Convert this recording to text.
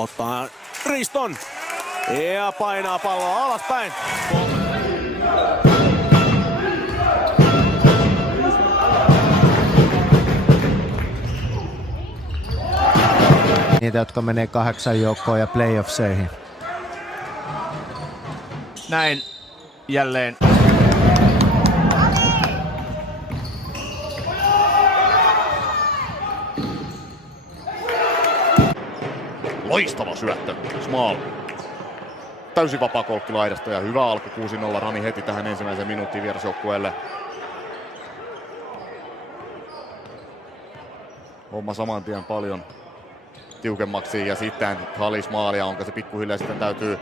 Ottaa riston ja painaa palloa alaspäin. Niitä, jotka menee 8 joukkoon ja playoffseihin. Näin jälleen. Loistava syöttö. Small. Täysin vapaa kolkki laidasta ja hyvä alku 6-0 Rami heti tähän ensimmäiseen minuuttiin vierasjoukkueelle. Homma saman tien paljon tiukemmaksi ja sitten Halis maalia, onko se pikkuhiljaa sitten täytyy